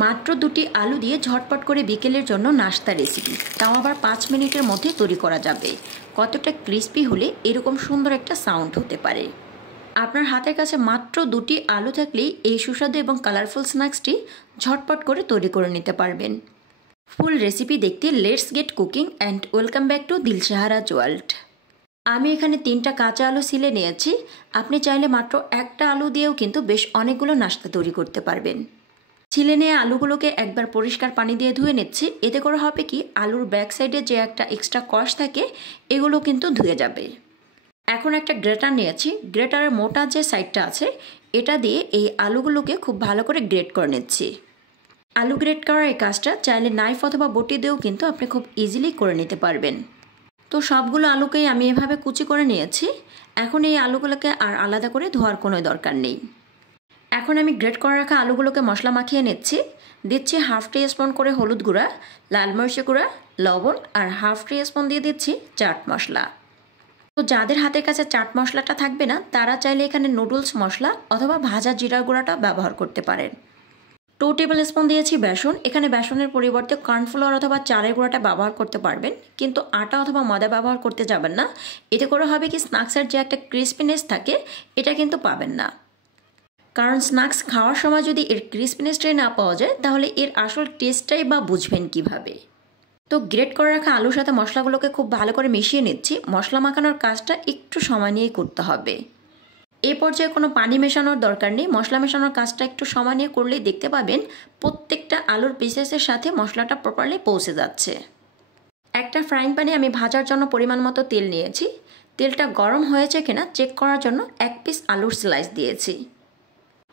মাত্র 2টি আলু দিয়ে ঝটপট করে বিকেলের জন্য নাস্তা রেসিপি, তাও আবার 5 মিনিটের মধ্যে তৈরি করা যাবে। কতটা ক্রিস্পি হলে এরকম সুন্দর একটা সাউন্ড হতে পারে। আপনার হাতের কাছে মাত্র 2টি আলু থাকলেই এই সুস্বাদু এবং কালারফুল স্ন্যাক্সটি ঝটপট করে তৈরি করে নিতে পারবেন। ফুল রেসিপি দেখতে let's get cooking and welcome back to Dilshaharaj world. আমি এখানে 3টা কাঁচা আলু ছিলে নিয়েছি। আপনি চাইলে মাত্র একটা আলু দিয়েও কিন্তু বেশ অনেকগুলো নাস্তা তৈরি করতে পারবেন। ছিলে নিয়ে আলুগুলোকে একবার পরিষ্কার পানি দিয়ে ধুয়ে নিচ্ছি। এতে করে হবে কি, আলুর ব্যাক সাইডে যে একটা এক্সট্রা কষ থাকে এগুলো কিন্তু ধুয়ে যাবে। এখন একটা গ্রেটার নিয়েছি। গ্রেটারের মোটা যে সাইডটা আছে এটা দিয়ে এই আলুগুলোকে খুব ভালো করে গ্রেট করে নিচ্ছি। আলু গ্রেট করার এই কাজটা চাইলে নাইফ অথবা বটি দিয়েও কিন্তু আপনি খুব ইজিলি করে নিতে পারবেন। তো সবগুলো আলুকেই আমি এভাবে কুচি করে নিয়েছি। এখন এই আলুগুলোকে আর আলাদা করে ধোয়ার কোনো দরকার নেই। এখন আমি গ্রেট করে রাখা আলুগুলোকে মশলা মাখিয়ে নিচ্ছি। দিচ্ছি হাফ টি স্পুন করে হলুদ গুঁড়া, লাল মরিচের গুঁড়া, লবণ আর হাফ টি স্পুন দিয়ে দিচ্ছি চাট মশলা। তো যাদের হাতের কাছে চাট মশলাটা থাকবে না তারা চাইলে এখানে নুডলস মশলা অথবা ভাজা জিরার গুঁড়াটা ব্যবহার করতে পারেন। 2 টেবিল স্পুন দিয়েছি বেসন। এখানে বেসনের পরিবর্তে কর্নফ্লাওয়ার অথবা চালের গুঁড়াটা ব্যবহার করতে পারবেন, কিন্তু আটা অথবা ময়দা ব্যবহার করতে যাবেন না। এতে করে হবে কি, স্ন্যাক্সের যে একটা ক্রিস্পিনেস থাকে এটা কিন্তু পাবেন না। কারণ স্ন্যাক্স খাওয়ার সময় যদি এর ক্রিস্পিনেসটাই না পাওয়া যায় তাহলে এর আসল টেস্টটাই বা বুঝবেন কিভাবে। তো গ্রেট করে রাখা আলুর সাথে মশলাগুলোকে খুব ভালো করে মিশিয়ে নিচ্ছি। মশলা মাখানোর কাজটা একটু সময় নিয়েই করতে হবে। এই পর্যায়ে কোনো পানি মেশানোর দরকার নেই। মশলা মেশানোর কাজটা একটু সময় নিয়ে করলেই দেখতে পাবেন প্রত্যেকটা আলুর পিসেসের সাথে মশলাটা প্রপারলি পৌঁছে যাচ্ছে। একটা ফ্রাইং প্যানে আমি ভাজার জন্য পরিমাণ মতো তেল নিয়েছি। তেলটা গরম হয়েছে কিনা চেক করার জন্য 1 পিস আলুর স্লাইস দিয়েছি।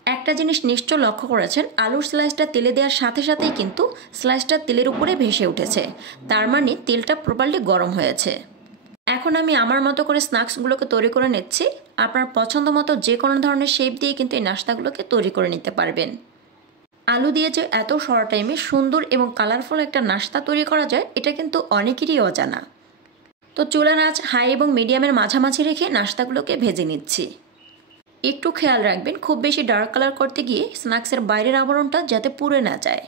একটা জিনিস নিশ্চয় লক্ষ্য করেছেন, আলুর স্লাইসটা তেলে দেওয়ার সাথে সাথেই কিন্তু স্লাইসটা তেলের উপরে ভেসে উঠেছে, তার মানে তেলটা প্রপারলি গরম হয়েছে। এখন আমি আমার মতো করে স্ন্যাক্সগুলোকে তৈরি করে নিচ্ছি। আপনার পছন্দ মতো যে কোনো ধরনের শেপ দিয়ে কিন্তু এই নাস্তাগুলোকে তৈরি করে নিতে পারবেন। আলু দিয়ে যে এত শর্ট টাইমে সুন্দর এবং কালারফুল একটা নাস্তা তৈরি করা যায় এটা কিন্তু অনেকেরই অজানা। তো চুলার আঁচ হাই এবং মিডিয়ামের মাঝামাঝি রেখে নাস্তাগুলোকে ভেজে নিচ্ছি। একটু খেয়াল রাখবেন খুব বেশি ডার্ক কালার করতে গিয়ে স্ন্যাক্সের বাইরের আবরণটা যাতে পুড়ে না যায়,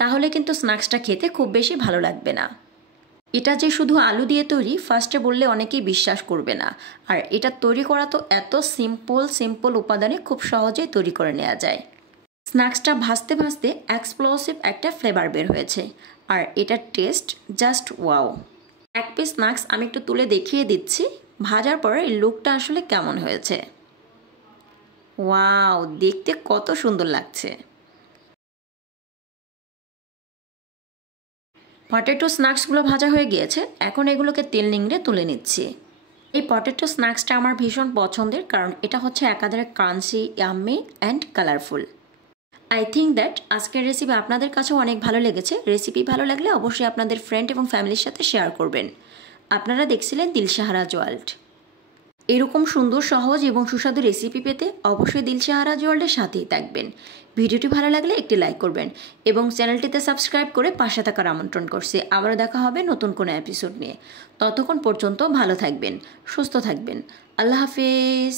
তাহলে কিন্তু স্ন্যাক্সটা খেতে খুব বেশি ভালো লাগবে না। এটা যে শুধু আলু দিয়ে তৈরি ফার্স্টে বললে অনেকেই বিশ্বাস করবে না। আর এটা তৈরি করা তো এত সিম্পল উপাদানে খুব সহজেই তৈরি করে নেওয়া যায়। স্ন্যাক্সটা ভাজতে ভাজতে এক্সপ্লোসিভ একটা ফ্লেভার বের হয়েছে আর এটার test just wow. 1 piece snacks আমি একটু তুলে দেখিয়ে দিচ্ছি ভাজার পরে এই লুকটা আসলে কেমন হয়েছে। ওয়াও, দেখতে কত সুন্দর লাগছে। পটেটো স্ন্যাক্সগুলো ভাজা হয়ে গিয়েছে। এখন এগুলোকে তেল নিংড়ে তুলে নিচ্ছি। এই পটেটো স্ন্যাক্সটা আমার ভীষণ পছন্দের, কারণ এটা হচ্ছে একাধারে crunchy, yummy and colourful. I think that আজকের রেসিপি আপনাদের কাছেও অনেক ভালো লেগেছে। রেসিপি ভালো লাগলে অবশ্যই আপনাদের ফ্রেন্ড এবং ফ্যামিলির সাথে শেয়ার করবেন। আপনারা দেখছিলেন দিলশাহারাজ ওয়ার্ল্ড। এরকম সুন্দর সহজ এবং সুস্বাদু রেসিপি পেতে অবশ্যই দিলশাহারাজ ওয়ার্ল্ডের সাথেই থাকবেন। ভিডিওটি ভালো লাগলে একটি লাইক করবেন এবং চ্যানেলটিতে সাবস্ক্রাইব করে পাশে থাকার আমন্ত্রণ করছি। আবারও দেখা হবে নতুন কোনো এপিসোড নিয়ে। ততক্ষণ পর্যন্ত ভালো থাকবেন, সুস্থ থাকবেন। আল্লাহ হাফিজ।